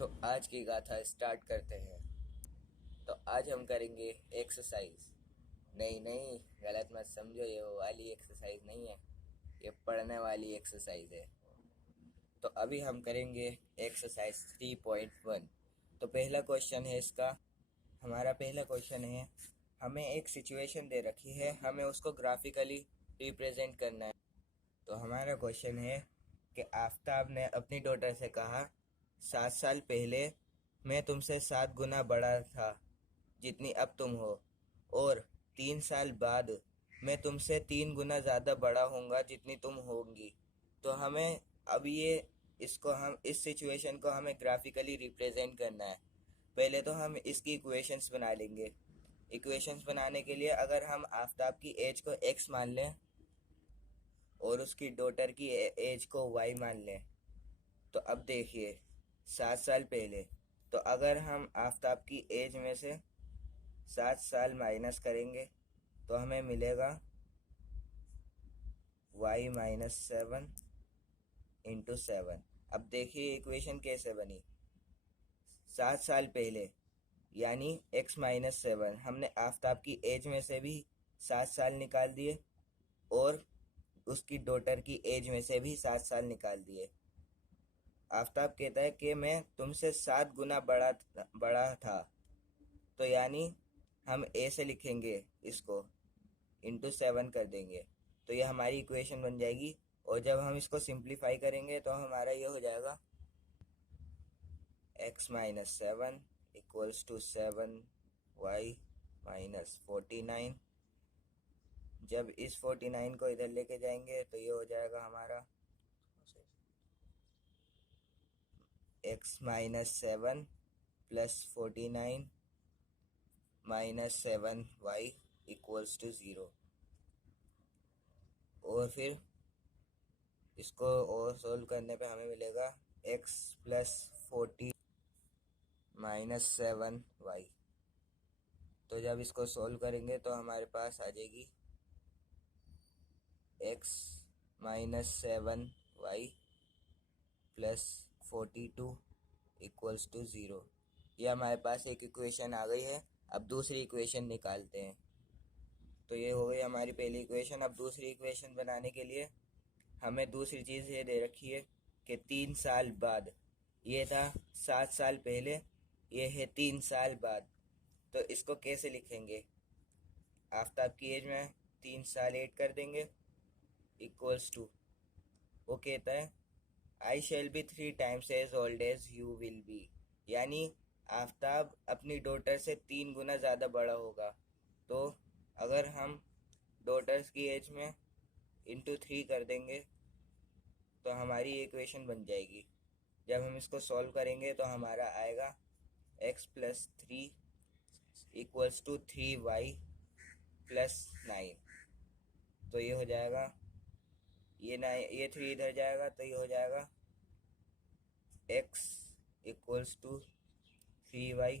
तो आज की गाथा स्टार्ट करते हैं। तो आज हम करेंगे एक्सरसाइज। नहीं नहीं, गलत मत समझो, ये वो वाली एक्सरसाइज नहीं है, ये पढ़ने वाली एक्सरसाइज है। तो अभी हम करेंगे एक्सरसाइज 3.1। तो पहला क्वेश्चन है इसका। हमारा पहला क्वेश्चन है, हमें एक सिचुएशन दे रखी है, हमें उसको ग्राफिकली रिप्रेजेंट करना है। तो हमारा क्वेश्चन है कि आफताब ने अपनी डॉटर से कहा, 7 साल पहले मैं तुमसे 7 गुना बड़ा था जितनी अब तुम हो, और 3 साल बाद मैं तुमसे 3 गुना ज़्यादा बड़ा होऊंगा जितनी तुम होंगी। तो हमें अब ये इसको हम इस सिचुएशन को हमें ग्राफिकली रिप्रेजेंट करना है। पहले तो हम इसकी इक्वेशंस बना लेंगे। इक्वेशंस बनाने के लिए अगर हम आफताब की एज को x मान लें और उसकी डॉटर की एज को y मान लें, तो अब देखिए 7 साल पहले, तो अगर हम आफताब की एज में से 7 साल माइनस करेंगे तो हमें मिलेगा y माइनस 7 इंटू 7। अब देखिए इक्वेशन कैसे बनी। 7 साल पहले यानी x माइनस 7, हमने आफताब की एज में से भी 7 साल निकाल दिए और उसकी डॉटर की एज में से भी 7 साल निकाल दिए। आफताब कहता है कि मैं तुमसे 7 गुना बड़ा था, तो यानी हम ए से लिखेंगे, इसको इंटू 7 कर देंगे, तो ये हमारी इक्वेशन बन जाएगी। और जब हम इसको सिंप्लीफाई करेंगे तो हमारा ये हो जाएगा x minus 7 equals to 7y minus 49। जब इस 49 को इधर लेके जाएंगे तो ये हो जाएगा हमारा x minus 7 plus 49 minus 7y equals to 0। और फिर इसको और सोल्व करने पे हमें मिलेगा x प्लस 40 माइनस 7y। तो जब इसको सोल्व करेंगे तो हमारे पास आ जाएगी x minus 7y plus 42 equals to 0। ये हमारे पास एक इक्वेशन आ गई है। अब दूसरी इक्वेशन निकालते हैं। तो ये हो गई हमारी पहली इक्वेशन। अब दूसरी इक्वेशन बनाने के लिए हमें दूसरी चीज़ ये दे रखी है कि 3 साल बाद, ये था 7 साल पहले, ये है 3 साल बाद। तो इसको कैसे लिखेंगे? आफताब की एज में 3 साल ऐड कर देंगे इक्वल्स टू, वो कहता है I shall be 3 times as old as you will be, यानी आफताब अपनी डॉटर से 3 गुना ज़्यादा बड़ा होगा। तो अगर हम डॉटर्स की एज में इंटू 3 कर देंगे तो हमारी इक्वेशन बन जाएगी। जब हम इसको सॉल्व करेंगे तो हमारा आएगा x plus 3 equals to 3y plus 9। तो ये हो जाएगा, ये 3 इधर जाएगा तो ये हो जाएगा x equals to 3y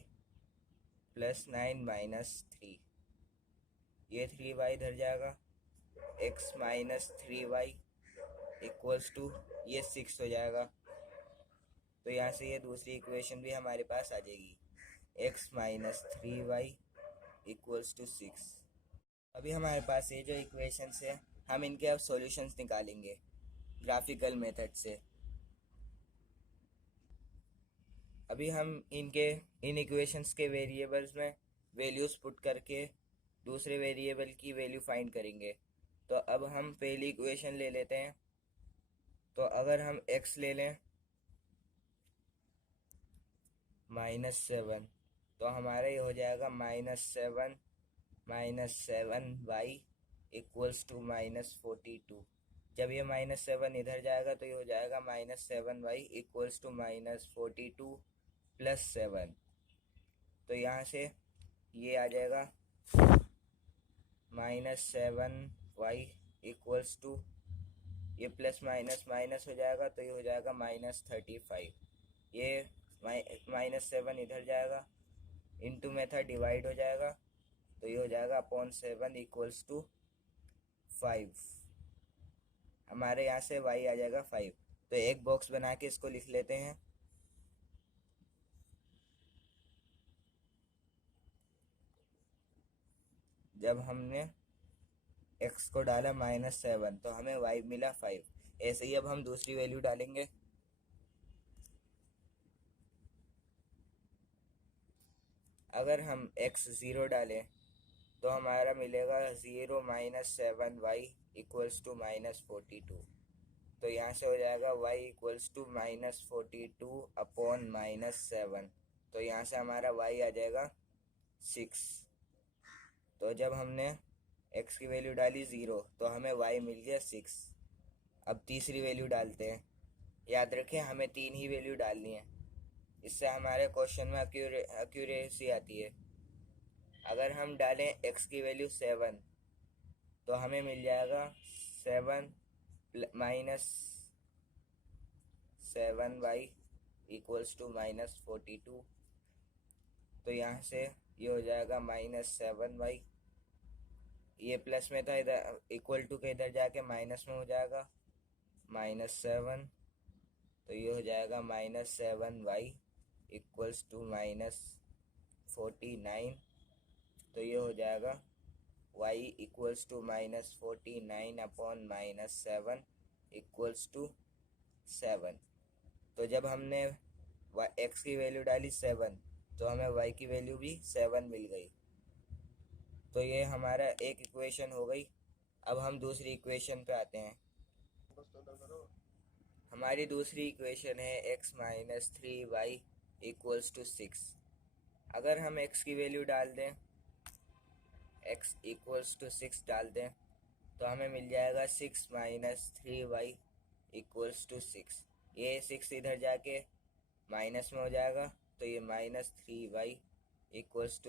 plus 9 minus 3। ये 3y इधर जाएगा, x minus 3y equals to ये 6 हो जाएगा। तो यहाँ से ये दूसरी इक्वेशन भी हमारे पास आ जाएगी, x minus 3y equals to 6। अभी हमारे पास ये जो इक्वेशंस है, हम इनके अब सॉल्यूशंस निकालेंगे ग्राफिकल मेथड से। अभी हम इन इक्वेशंस के वेरिएबल्स में वैल्यूज़ पुट करके दूसरे वेरिएबल की वैल्यू फाइंड करेंगे। तो अब हम पहली इक्वेशन ले लेते हैं। तो अगर हम x ले लें -7, तो हमारा ये हो जाएगा -7 इक्वल्स टू -42। जब ये -7 इधर जाएगा तो ये हो जाएगा -7y इक्वल्स टू -42 प्लस 7। तो यहाँ से ये आ जाएगा -7y इक्वल्स टू, ये प्लस माइनस माइनस हो जाएगा तो ये हो जाएगा -35। ये -7 इधर जाएगा, इनटू मेथड डिवाइड हो जाएगा, तो ये हो जाएगा अपॉन 7 इक्वल्स टू 5। हमारे यहाँ से y आ जाएगा 5। तो एक बॉक्स बना के इसको लिख लेते हैं। जब हमने x को डाला -7 तो हमें y मिला 5। ऐसे ही अब हम दूसरी वैल्यू डालेंगे। अगर हम x 0 डालें तो हमारा मिलेगा 0 - 7y = -42। तो यहाँ से हो जाएगा y = -42 अपॉन -7। तो यहाँ से हमारा y आ जाएगा 6। तो जब हमने x की वैल्यू डाली 0 तो हमें y मिल गया 6। अब तीसरी वैल्यू डालते हैं। याद रखें हमें 3 ही वैल्यू डालनी है, इससे हमारे क्वेश्चन में एक्यूरेसी आती है। अगर हम डालें x की वैल्यू 7 तो हमें मिल जाएगा 7 - 7y = -42। तो यहाँ से ये हो जाएगा -7y। ये प्लस में था, इधर इक्वल टू के इधर जाके माइनस में हो जाएगा -7। तो ये हो जाएगा -7y = -49। तो ये हो जाएगा y = -49 अपॉन -7 = 7। तो जब हमने x की वैल्यू डाली 7 तो हमें y की वैल्यू भी 7 मिल गई। तो ये हमारा एक इक्वेशन हो गई। अब हम दूसरी इक्वेशन पे आते हैं। हमारी दूसरी इक्वेशन है x - 3y = 6। अगर हम x की वैल्यू डाल दें, x = 6 डाल दें तो हमें मिल जाएगा 6 - 3y = 6। ये 6 इधर जाके माइनस में हो जाएगा, तो ये -3y =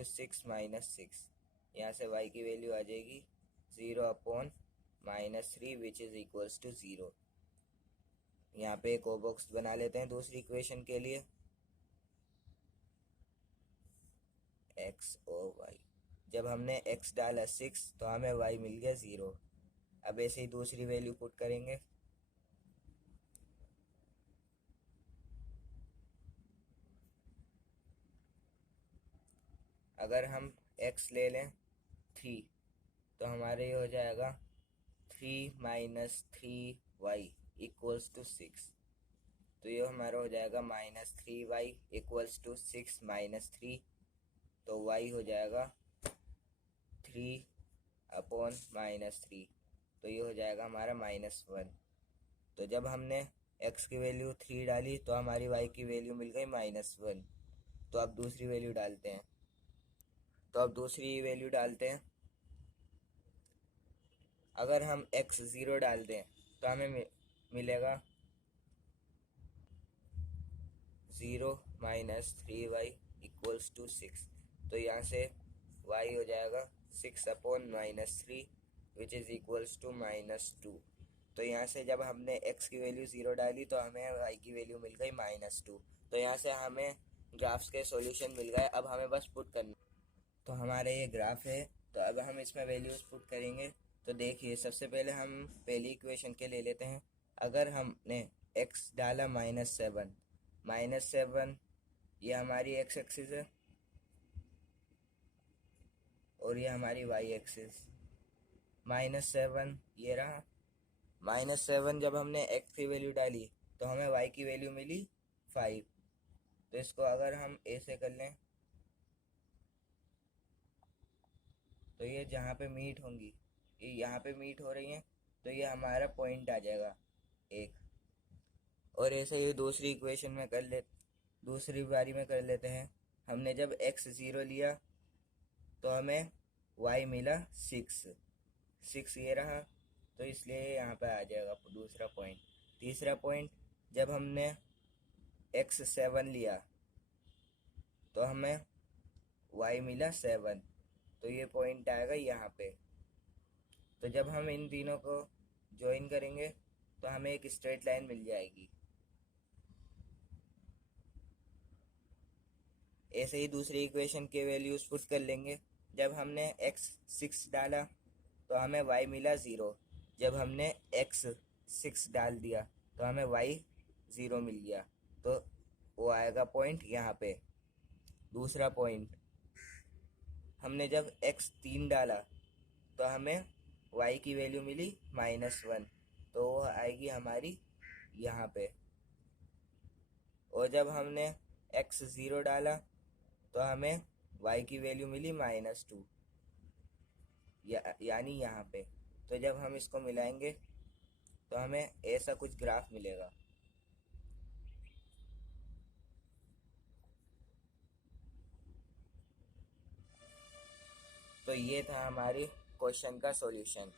6 - 6। यहाँ से y की वैल्यू आ जाएगी 0 upon -3 which is equals to 0। यहाँ पे एक और बॉक्स बना लेते हैं दूसरी इक्वेशन के लिए, x और y। जब हमने x डाला 6 तो हमें y मिल गया 0। अब ऐसे ही दूसरी वैल्यू पुट करेंगे। अगर हम x ले लें 3 तो हमारे ये हो जाएगा 3 - 3y = 6। तो ये हमारा हो जाएगा -3y = 6 - 3। तो y हो जाएगा 3 अपॉन -3। तो ये हो जाएगा हमारा -1। तो जब हमने x की वैल्यू 3 डाली तो हमारी y की वैल्यू मिल गई -1। तो अब दूसरी वैल्यू डालते हैं। अगर हम x 0 डाल दें तो हमें मिलेगा 0 - 3y = 6। तो यहाँ से y हो जाएगा 6 upon -3 which is equals to -2। तो यहाँ से जब हमने x की वैल्यू 0 डाली तो हमें y की वैल्यू मिल गई -2। तो यहाँ से हमें ग्राफ्स के सॉल्यूशन मिल गए। अब हमें बस पुट करना। तो हमारे ये ग्राफ है, तो अब हम इसमें वैल्यूज पुट करेंगे। तो देखिए सबसे पहले हम पहली इक्वेशन के ले लेते हैं। अगर हमने x डाला -7 ये हमारी x एक्सिस है और ये हमारी y एक्सिस। -7 ये रहा। -7 जब हमने x की वैल्यू डाली तो हमें y की वैल्यू मिली 5। तो इसको अगर हम ऐसे कर लें तो ये जहाँ पे मीट होंगी, ये यहाँ पे मीट हो रही हैं, तो ये हमारा पॉइंट आ जाएगा एक। और ऐसे ही दूसरी इक्वेशन में दूसरी बारी में कर लेते हैं। हमने जब x 0 लिया तो हमें y मिला 6 ये रहा, तो इसलिए यहाँ पे आ जाएगा दूसरा पॉइंट। तीसरा पॉइंट, जब हमने x 7 लिया तो हमें y मिला 7, तो ये पॉइंट आएगा यहाँ पे। तो जब हम इन तीनों को ज्वाइन करेंगे तो हमें एक स्ट्रेट लाइन मिल जाएगी। ऐसे ही दूसरी इक्वेशन के वैल्यूज पुट कर लेंगे। जब हमने x 6 डाला तो हमें y मिला 0। जब हमने x 6 डाल दिया तो हमें y 0 मिल गया, तो वो आएगा पॉइंट यहाँ पे। दूसरा पॉइंट, हमने जब x 3 डाला तो हमें y की वैल्यू मिली -1, तो वो आएगी हमारी यहाँ पे। और जब हमने x 0 डाला तो हमें y की वैल्यू मिली -2, यानी यहाँ पे। तो जब हम इसको मिलाएंगे तो हमें ऐसा कुछ ग्राफ मिलेगा। तो ये था हमारे क्वेश्चन का सॉल्यूशन।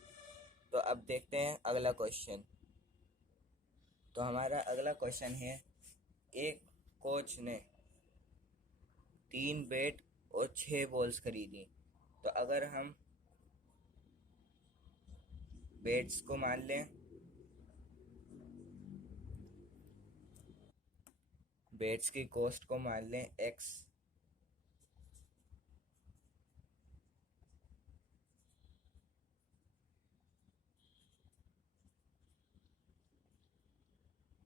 तो अब देखते हैं अगला क्वेश्चन। तो हमारा अगला क्वेश्चन है, एक कोच ने 3 बैट और 6 बॉल्स खरीदी। तो अगर हम बैट्स को मान लें, बैट्स की कॉस्ट को मान लें x,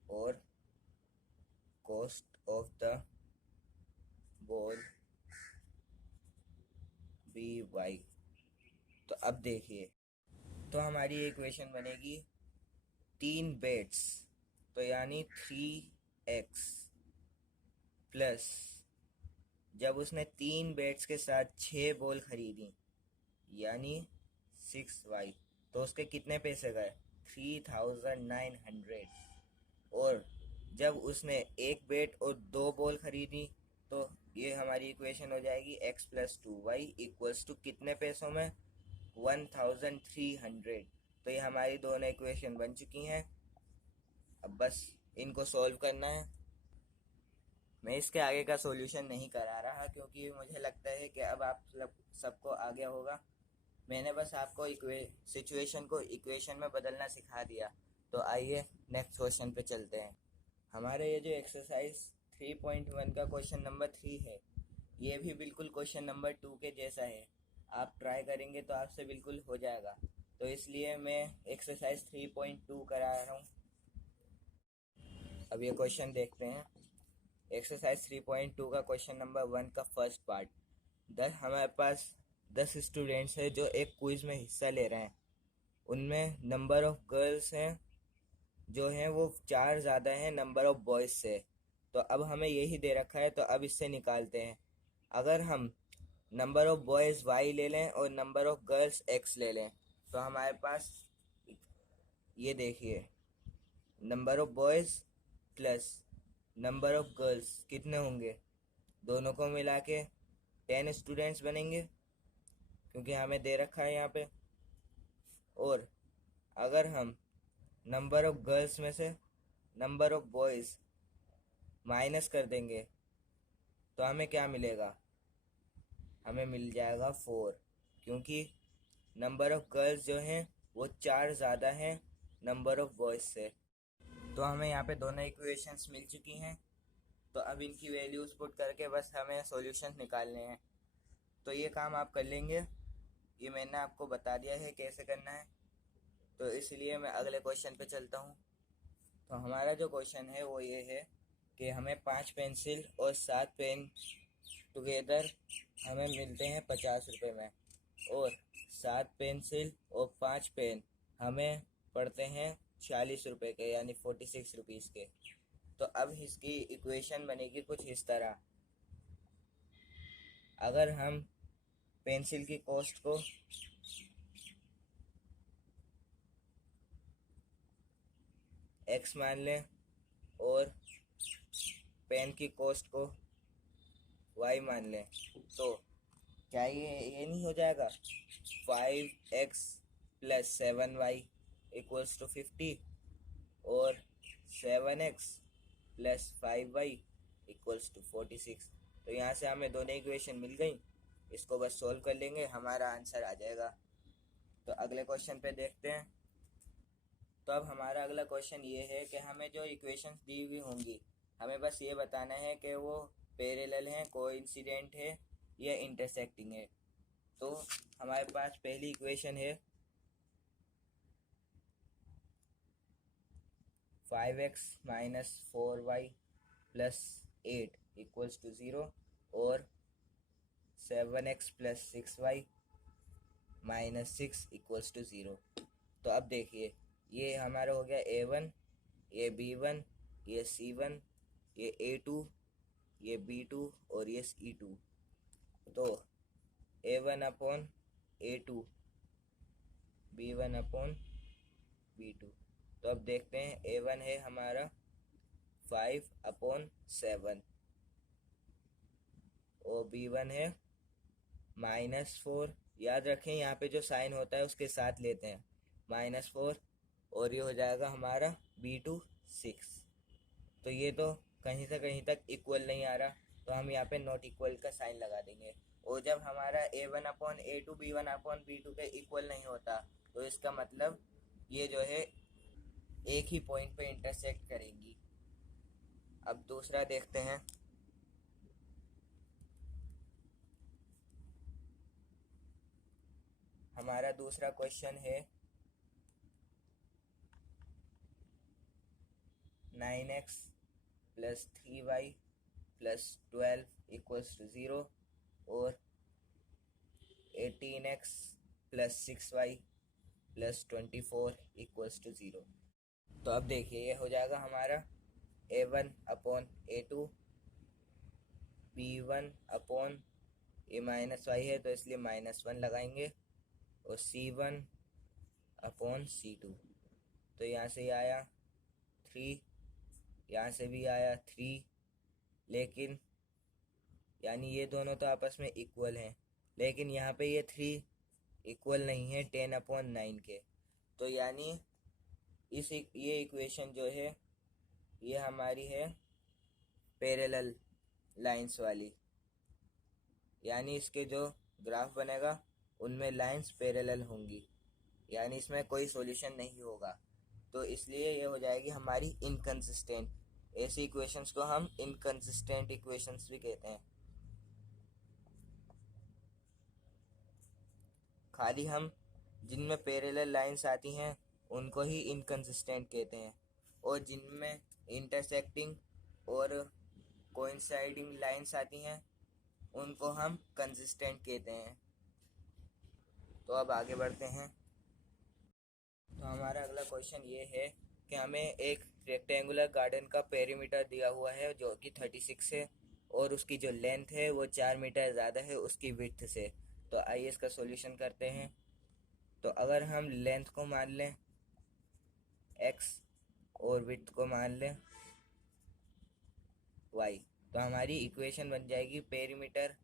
और cost of the ball by। तो अब देखिए, तो हमारी इक्वेशन बनेगी 3 बैट्स, तो यानी 3x प्लस जब उसने 3 बैट्स के साथ 6 बॉल खरीदी यानी 6y, तो उसके कितने पैसे गए? 3900। और जब उसने एक बैट और 2 बॉल खरीदी तो ये हमारी इक्वेशन हो जाएगी x plus 2y equals to कितने पैसों में? 1300। तो ये हमारी दोनों इक्वेशन बन चुकी हैं। अब बस इनको सॉल्व करना है। मैं इसके आगे का सॉल्यूशन नहीं करा रहा क्योंकि मुझे लगता है कि अब आप सबको आ गया होगा। मैंने बस आपको सिचुएशन को इक्वेशन में बदलना सिखा दिया। तो आइए नेक्स्ट क्वेश्चन पे चलते हैं। हमारे ये जो एक्सरसाइज 3.1 का क्वेश्चन नंबर 3 है, ये भी बिल्कुल क्वेश्चन नंबर 2 के जैसा है। आप ट्राई करेंगे तो आपसे बिल्कुल हो जाएगा। तो इसलिए मैं एक्सरसाइज 3.2 करा रहा हूँ। अब ये क्वेश्चन देखते हैं। एक्सरसाइज 3.2 का क्वेश्चन नंबर 1 का फर्स्ट पार्ट। हमारे पास 10 स्टूडेंट्स हैं जो एक क्विज में हिस्सा ले रहे हैं। उनमें नंबर ऑफ गर्ल्स हैं जो हैं वो 4 ज़्यादा हैं नंबर ऑफ बॉयज़ से। तो अब हमें यही दे रखा है, तो अब इससे निकालते हैं। अगर हम नंबर ऑफ बॉयज़ y ले लें और नंबर ऑफ गर्ल्स x ले लें तो हमारे पास ये देखिए, number of boys plus number of girls कितने होंगे? दोनों को मिला के 10 स्टूडेंट्स बनेंगे क्योंकि हमें दे रखा है यहाँ पे। और अगर हम नंबर ऑफ गर्ल्स में से नंबर ऑफ बॉयज़ माइनस कर देंगे तो हमें क्या मिलेगा? हमें मिल जाएगा 4, क्योंकि नंबर ऑफ गर्ल्स जो हैं वो 4 ज़्यादा हैं नंबर ऑफ बॉयज़ से। तो हमें यहाँ पे दोनों इक्वेशंस मिल चुकी हैं। तो अब इनकी वैल्यूज़ पुट करके बस हमें सॉल्यूशन निकालने हैं। तो ये काम आप कर लेंगे, ये मैंने आपको बता दिया है कैसे करना है। तो इसलिए मैं अगले क्वेश्चन पे चलता हूँ। तो हमारा जो क्वेश्चन है वो ये है कि हमें 5 पेंसिल और 7 पेन टुगेदर हमें मिलते हैं 50 रुपये में, और 7 पेंसिल और 5 पेन हमें पड़ते हैं 40 रुपये के, यानी 46 रुपीज़ के। तो अब इसकी इक्वेशन बनेगी कुछ इस तरह। अगर हम पेंसिल की कॉस्ट को x मान लें और पेन की कॉस्ट को y मान लें, तो क्या ये नहीं हो जाएगा? 5x plus 7y equals to 50 और 7x plus 5y equals to 46। तो यहाँ से हमें दोनों इक्वेशन मिल गई। इसको बस सॉल्व कर लेंगे, हमारा आंसर आ जाएगा। तो अगले क्वेश्चन पे देखते हैं। तो अब हमारा अगला क्वेश्चन ये है कि हमें जो इक्वेशंस दी हुई होंगी, हमें बस ये बताना है कि वो पैरेलल हैं, कोइंसिडेंट है या इंटरसेक्टिंग है। तो हमारे पास पहली इक्वेशन है 5x minus 4y plus 8 equals to 0, और 7x plus 6y -6 equals to 0। तो अब देखिए ये हमारा हो गया A1, ये B1, ये C1, ये A2, ये B2 और ये C2। तो A1 upon A2, B1 upon B2। तो अब देखते हैं A1 है हमारा 5/7 और B1 है -4। याद रखें यहाँ पे जो साइन होता है उसके साथ लेते हैं, -4। और ये हो जाएगा हमारा B2 6। तो ये तो कहीं से कहीं तक इक्वल नहीं आ रहा, तो हम यहाँ पे नॉट इक्वल का साइन लगा देंगे। और जब हमारा A1/A2 B1/B2 के इक्वल नहीं होता तो इसका मतलब ये जो है एक ही पॉइंट पे इंटरसेक्ट करेंगी। अब दूसरा देखते हैं। हमारा दूसरा क्वेश्चन है 9x + 3y + 12 = 0 और 18x + 6y + 24 = 0। तो अब देखिए ये हो जाएगा हमारा A1/A2, B1 ये -y है तो इसलिए -1 लगाएंगे, और C1/C2। तो यहाँ से आया 3, यहाँ से भी आया 3, लेकिन यानी ये दोनों तो आपस में इक्वल हैं, लेकिन यहाँ पे ये 3 इक्वल नहीं है 10/9 के। तो यानी ये इक्वेशन जो है ये हमारी है पैरेलल लाइंस वाली, यानी इसके जो ग्राफ बनेगा उनमें लाइंस पैरेलल होंगी, यानी इसमें कोई सॉल्यूशन नहीं होगा। तो इसलिए ये हो जाएगी हमारी इनकंसिस्टेंट। ऐसी इक्वेशंस को हम इनकंसिस्टेंट इक्वेशंस भी कहते हैं। खाली हम जिनमें पैरेलल लाइंस आती हैं उनको ही इनकंसिस्टेंट कहते हैं, और जिनमें इंटरसेक्टिंग और कोइंसाइडिंग लाइंस आती हैं उनको हम कंसिस्टेंट कहते हैं। तो अब आगे बढ़ते हैं। तो हमारा अगला क्वेश्चन ये है कि हमें एक रेक्टेंगुलर गार्डन का पेरीमीटर दिया हुआ है जो कि 36 है, और उसकी जो लेंथ है वो 4 मीटर ज़्यादा है उसकी विड्थ से। तो आइए इसका सॉल्यूशन करते हैं। तो अगर हम लेंथ को मान लें x और विड्थ को मान लें y, तो हमारी इक्वेशन बन जाएगी पेरीमीटर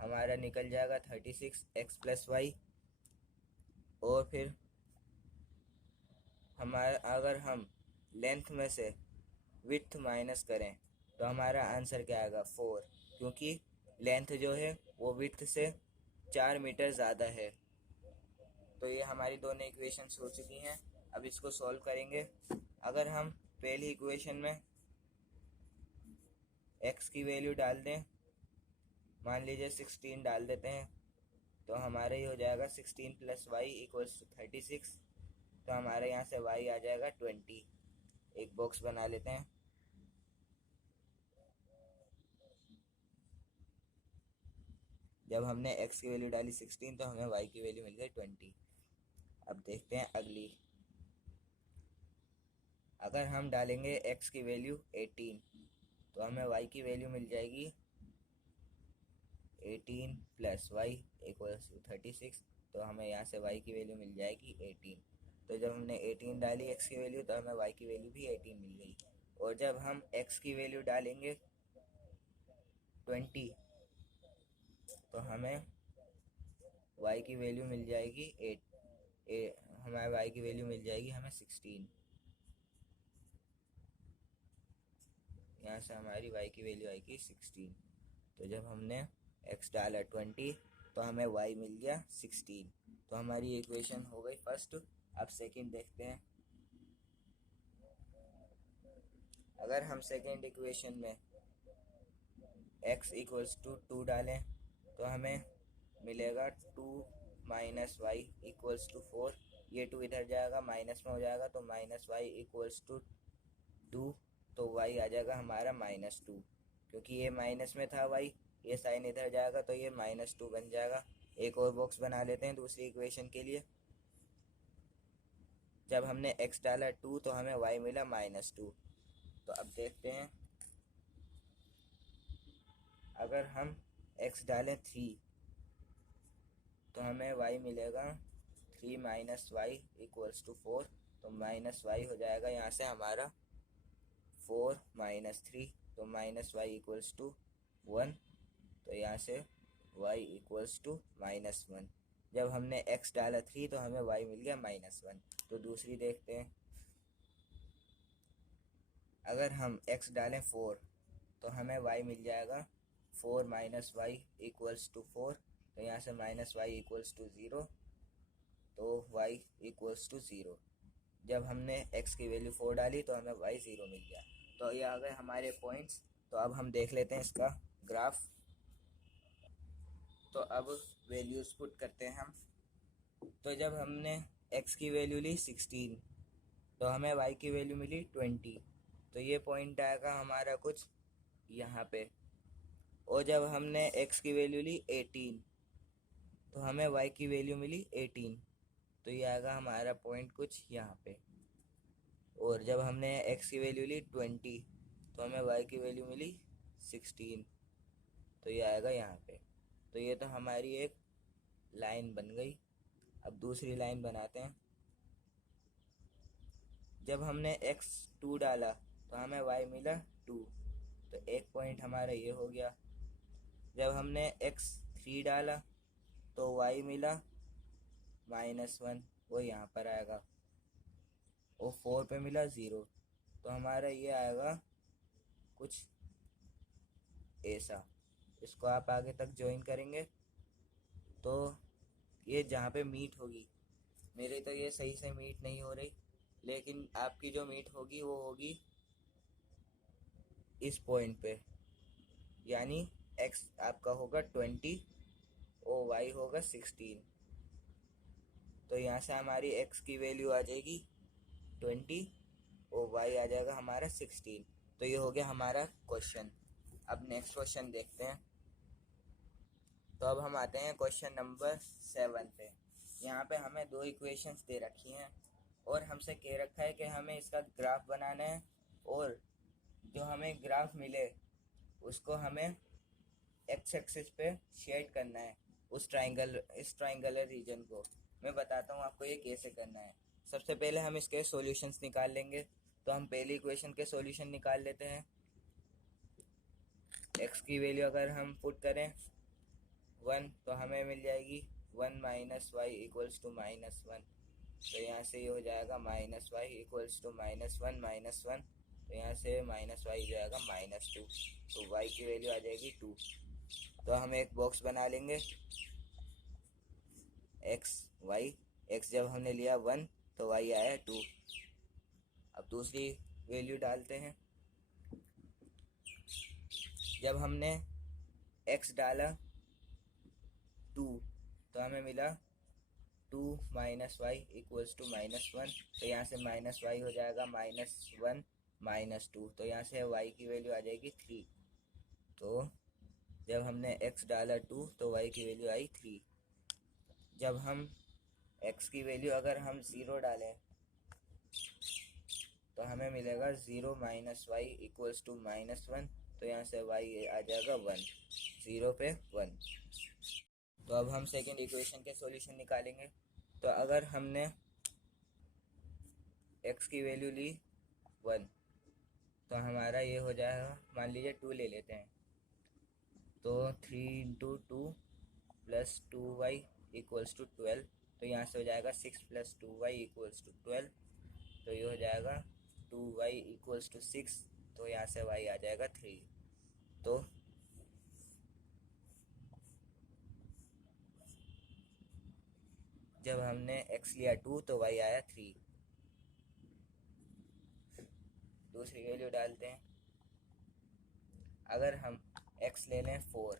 हमारा निकल जाएगा 36x + y, और फिर हमारा अगर हम लेंथ में से विड्थ माइनस करें तो हमारा आंसर क्या आएगा 4, क्योंकि लेंथ जो है वो विड्थ से 4 मीटर ज़्यादा है। तो ये हमारी दोनों इक्वेशंस हो चुकी हैं। अब इसको सॉल्व करेंगे। अगर हम पहली इक्वेशन में x की वैल्यू डाल दें, मान लीजिए 16 डाल देते हैं, तो हमारा ये हो जाएगा 16 + y = 36। तो हमारे यहाँ से y आ जाएगा 20। एक बॉक्स बना लेते हैं। जब हमने x की वैल्यू डाली 16 तो हमें y की वैल्यू मिल गई 20। अब देखते हैं अगली। अगर हम डालेंगे x की वैल्यू 18 तो हमें y की वैल्यू मिल जाएगी 18 + y = 36। तो हमें यहाँ से y की वैल्यू मिल जाएगी 18। तो जब हमने 18 डाली x की वैल्यू तो हमें y की वैल्यू भी 18 मिल गई। और जब हम x की वैल्यू डालेंगे 20 तो हमें y की वैल्यू मिल जाएगी हमारे y की वैल्यू मिल जाएगी हमें 16। यहाँ से हमारी y की वैल्यू आएगी 16। तो जब हमने x डाला 20 तो हमें y मिल गया 16। तो हमारी इक्वेशन हो गई फर्स्ट। अब सेकंड देखते हैं। अगर हम सेकंड इक्वेशन में x = 2 डालें तो हमें मिलेगा 2 - y = 4। ये 2 इधर जाएगा, माइनस में हो जाएगा, तो -y = 2। तो y आ जाएगा हमारा -2, क्योंकि ये माइनस में था y, ये साइन इधर जाएगा तो ये -2 बन जाएगा। एक और बॉक्स बना लेते हैं दूसरी इक्वेशन के लिए। जब हमने x डाला 2 तो हमें y मिला -2। तो अब देखते हैं, अगर हम x डालें 3 तो हमें y मिलेगा 3 माइनस वाई इक्वल्स टू 4। तो माइनस वाई हो जाएगा यहाँ से हमारा 4 माइनस 3, तो माइनस वाई इक्वल्स टू 1। तो यहाँ से y इक्वल्स टू -1। जब हमने x डाला 3 तो हमें y मिल गया -1। तो दूसरी देखते हैं, अगर हम x डालें 4 तो हमें y मिल जाएगा 4 माइनस वाई इक्वल्स टू 4। तो यहाँ से माइनस वाई इक्वल्स टू 0, तो y इक्वल्स टू 0। जब हमने x की वैल्यू 4 डाली तो हमें y 0 मिल गया। तो ये आ गए हमारे पॉइंट्स। तो अब हम देख लेते हैं इसका ग्राफ। तो अब वैल्यूज पुट करते हैं हम। तो जब हमने x की वैल्यू ली 16 तो हमें y की वैल्यू मिली 20। तो ये पॉइंट आएगा हमारा कुछ यहाँ पे। और जब हमने x की वैल्यू ली 18 तो हमें y की वैल्यू मिली 18। तो ये आएगा हमारा पॉइंट कुछ यहाँ पे। और जब हमने x की वैल्यू ली 20 तो हमें y की वैल्यू मिली 16। तो ये आएगा यहाँ पे। तो ये तो हमारी एक लाइन बन गई। अब दूसरी लाइन बनाते हैं। जब हमने x 2 डाला तो हमें y मिला 2। तो एक पॉइंट हमारा ये हो गया। जब हमने x 3 डाला तो y मिला -1, वो यहाँ पर आएगा। और 4 पे मिला 0। तो हमारा ये आएगा कुछ ऐसा। इसको आप आगे तक ज्वाइन करेंगे तो ये जहाँ पे मीट होगी, मेरे तो ये सही से मीट नहीं हो रही, लेकिन आपकी जो मीट होगी वो होगी इस पॉइंट पे। यानी x आपका होगा 20 और y होगा 16। तो यहाँ से हमारी x की वैल्यू आ जाएगी 20 और y आ जाएगा हमारा 16। तो ये हो गया हमारा क्वेश्चन। अब नेक्स्ट क्वेश्चन देखते हैं। तो अब हम आते हैं क्वेश्चन नंबर 7 पे। यहाँ पे हमें दो इक्वेशंस दे रखी हैं और हमसे कह रखा है कि हमें इसका ग्राफ बनाना है, और जो हमें ग्राफ मिले उसको हमें एक्स एक्सिस पे शेड करना है इस ट्राइंगुलर रीजन को। मैं बताता हूँ आपको ये कैसे करना है। सबसे पहले हम इसके सॉल्यूशंस निकाल लेंगे। तो हम पहली इक्वेशन के सॉल्यूशन निकाल लेते हैं। x की वैल्यू अगर हम पुट करें 1 तो हमें मिल जाएगी 1 माइनस वाई इक्वल्स टू -1। तो यहाँ से ये हो जाएगा माइनस वाई इक्वल्स टू -1 -1। तो यहाँ से माइनस वाई हो जाएगा -2। तो y की वैल्यू आ जाएगी 2। तो हम एक बॉक्स बना लेंगे x y। x जब हमने लिया 1 तो y आया 2। अब दूसरी वैल्यू डालते हैं। जब हमने x डाला 2 तो हमें मिला 2 माइनस वाई इक्वल्स टू -1। तो यहाँ से माइनस वाई हो जाएगा -1 -2। तो यहाँ से y की वैल्यू आ जाएगी 3। तो जब हमने x डाला 2 तो y की वैल्यू आई 3। जब हम x की वैल्यू अगर हम 0 डालें तो हमें मिलेगा 0 माइनस वाई इक्वल्स टू -1। तो यहाँ से y आ जाएगा 1, 0 पे 1। तो अब हम सेकेंड इक्वेशन के सॉल्यूशन निकालेंगे। तो अगर हमने x की वैल्यू ली 1 तो हमारा ये हो जाएगा, मान लीजिए 2 ले लेते हैं। तो 3 into 2 plus 2y equals to 12। तो यहाँ से हो जाएगा 6 प्लस 2y इक्वल्स टू 12। तो ये हो जाएगा 2y इक्वल्स टू 6। तो यहाँ से y आ जाएगा 3। तो जब हमने x लिया 2 तो y आया 3। दूसरी वैल्यू डालते हैं। अगर हम x ले लें 4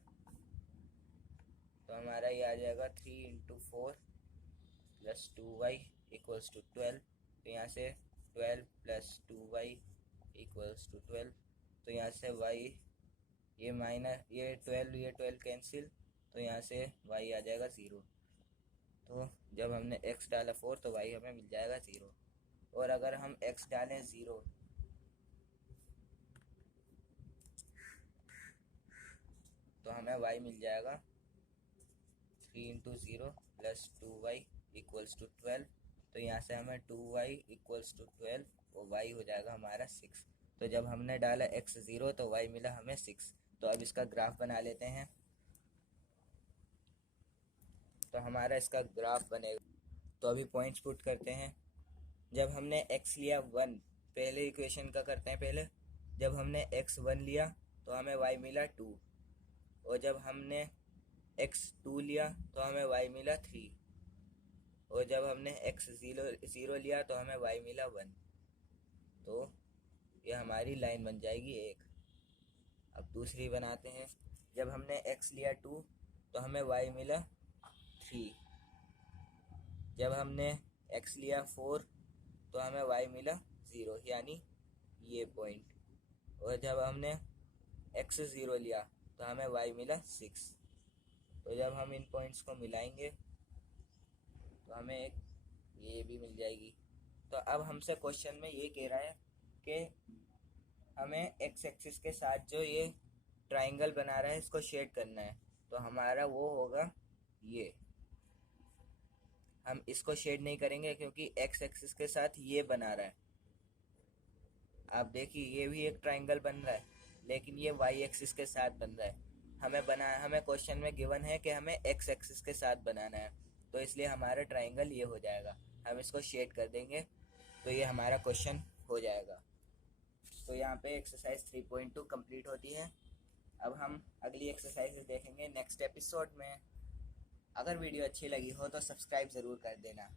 तो हमारा ये आ जाएगा 3 into 4 plus 2y equals to 12। तो यहाँ से 12 प्लस 2y इक्वल्स टू 12। तो यहाँ से y ये 12 कैंसिल। तो यहाँ से y आ जाएगा 0। तो जब हमने x डाला 4 तो y हमें मिल जाएगा 0। और अगर हम x डालें 0 तो हमें y मिल जाएगा 3 into 0 plus 2y equals to 12। तो यहाँ से हमें 2y इक्वल्स टू 12 और y हो जाएगा हमारा 6। तो जब हमने डाला x 0 तो y मिला हमें 6। तो अब इसका ग्राफ बना लेते हैं। तो हमारा इसका ग्राफ बनेगा। तो अभी पॉइंट्स पुट करते हैं। जब हमने x लिया 1, पहले इक्वेशन का करते हैं पहले। जब हमने x 1 लिया तो हमें y मिला 2। और जब हमने x 2 लिया तो हमें y मिला 3। और जब हमने x 0 लिया तो हमें y मिला 1। तो ये हमारी लाइन बन जाएगी एक। अब दूसरी बनाते हैं। जब हमने x लिया 2 तो हमें y मिला 3। जब हमने x लिया 4 तो हमें y मिला 0, यानी ये पॉइंट। और जब हमने x 0 लिया तो हमें y मिला 6। तो जब हम इन पॉइंट्स को मिलाएंगे तो हमें एक ये भी मिल जाएगी। तो अब हमसे क्वेश्चन में ये कह रहा है कि हमें x एक्सिस के साथ जो ये ट्राइंगल बना रहा है इसको शेड करना है। तो हमारा वो होगा ये। हम इसको शेड नहीं करेंगे क्योंकि x एक्सिस के साथ ये बना रहा है। आप देखिए ये भी एक ट्राइंगल बन रहा है, लेकिन ये y एक्सिस के साथ बन रहा है। हमें क्वेश्चन में गिवन है कि हमें x एक्सिस के साथ बनाना है, तो इसलिए हमारा ट्राइंगल ये हो जाएगा। हम इसको शेड कर देंगे तो ये हमारा क्वेश्चन हो जाएगा। तो यहाँ पे एक्सरसाइज 3.2 कंप्लीट होती है। अब हम अगली एक्सरसाइज देखेंगे नेक्स्ट एपिसोड में। अगर वीडियो अच्छी लगी हो तो सब्सक्राइब ज़रूर कर देना।